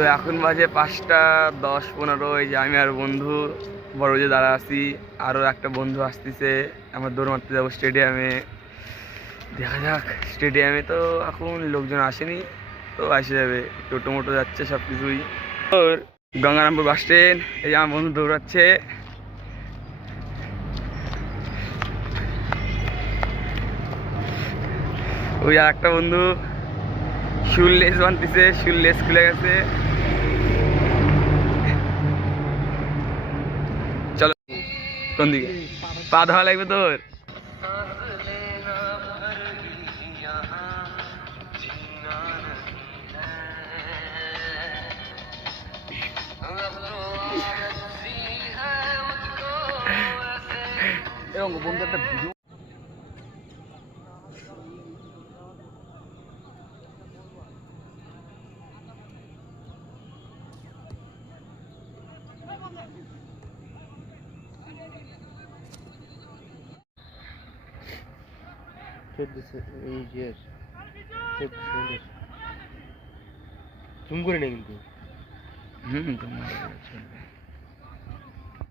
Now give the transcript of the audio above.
তো এখন বাজে 5:10-15। এই যে আমি আর বন্ধু বড় যে দাঁড়া আছি, আরও একটা বন্ধু আসতেছে। আমরা দৌড় মারতে যাবো স্টেডিয়ামে। দেখা যাক, স্টেডিয়ামে তো এখন লোকজন আসেনি, তো আসে যাবে, টোটো মোটো যাচ্ছে সব কিছুই। তোর গঙ্গারামপুর বাস স্ট্যান্ড, এই যে আমার বন্ধু দৌড়াচ্ছে। ওই আর একটা বন্ধু শুল লেস বানতেছে, শুল লেস খুলে গেছে। চলো, কোন দিকে পা ধোয়া লাগবে তোর? এবং বন্ধু একটা ভিডিও জুম করে না কিন্তু। তোমার